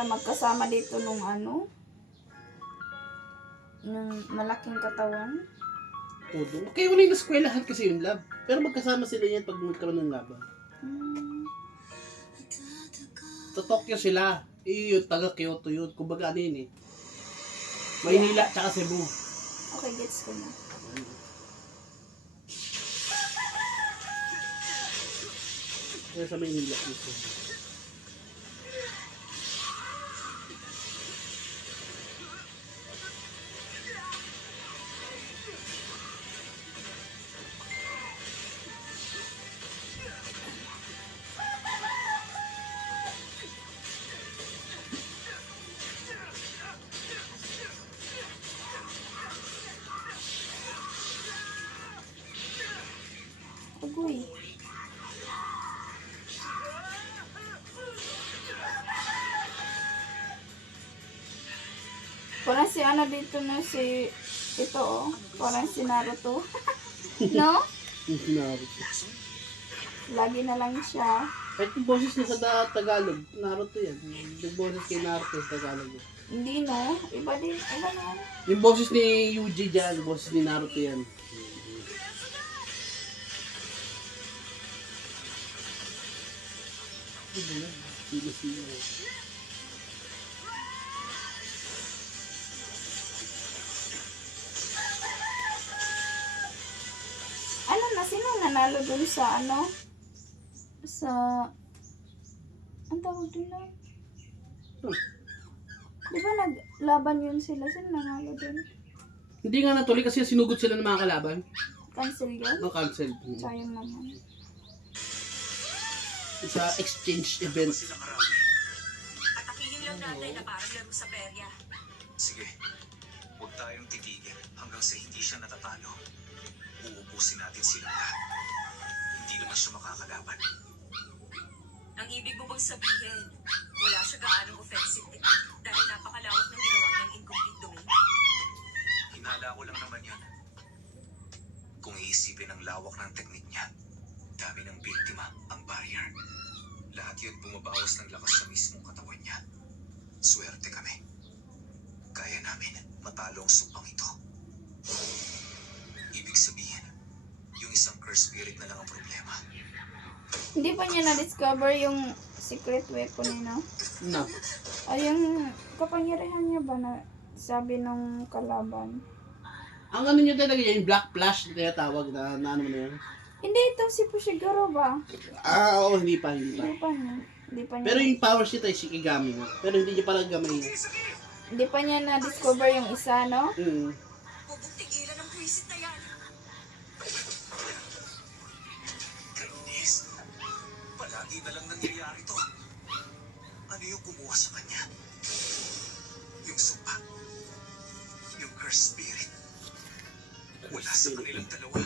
sila magkasama dito nung ano? Nung malaking katawan? Todo. Kaya wala yung eskwelahan kasi yung lab. Pero magkasama sila yan pag magkaroon ng laban. Sa Tokyo sila. Yung taga Kyoto yun. Kumbaga ano yun eh. Maynila tsaka Cebu. Okay, gets ko na. Kaya sa Maynila dito. Agoy. Parang si ano dito na si ito oh. Parang si Naruto. No? Yung sinabi ko. Lagi na lang siya. Kahit yung boses niya sa Tagalog, Naruto yan. Yung boses kay Naruto sa Tagalog. Hindi no. Iba din. Iba na. Yung boses ni Yuji dyan, yung boses ni Naruto yan. Sino. Ano na? Sino nanalo dun sa ano? Sa... Ang tawag dun na? Di ba naglaban yun sila? Sino nanalo dun? Hindi nga natuloy kasi sinugod sila ng mga kalaban. Cancel yun? No, cancel. Sayang naman. Sa exchange event. Atakihin lang natin na parang laro sa perya. Sige, huwag tayong titigil hanggang sa hindi siya natatalo. Uubusin natin silang lahat. Hindi naman siya makakalaban. Ang ibig mo bang sabihin, wala siya gaanong offensive dahil napakalawak ng ginawa niyang incomplete domain? Hinala ko lang naman yan. Kung iisipin ang lawak ng teknik niya, dami ng biktima ang barrier. Lahat yun bumabawas ng lakas sa mismong katawan niya. Swerte kami. Kaya namin matalo ang supang ito. Ibig sabihin, yung isang curse spirit na lang ang problema. Hindi pa niya na-discover yung secret weapon niya, no? No. Ay, yung kapangyarihan niya ba na sabi nung kalaban? Ang ano niya talaga yung black flash na tinatawag na ano mo na yun. Hindi, ito si Fushiguro ba? Oo, hindi pa. Hindi pa niya. Hindi pa niya. Pero yung power sheet ay Shikigami mo. Pero hindi niya pala gamay yun. Hindi pa niya na-discover yung isa, no? Huwag tigilan ang buwisit na yan. Kainis. Palagi na lang nangyayari to. Ano yung kumuha sa kanya? Yung sumpa. Yung curse spirit. Wala sa kanilang dalawa.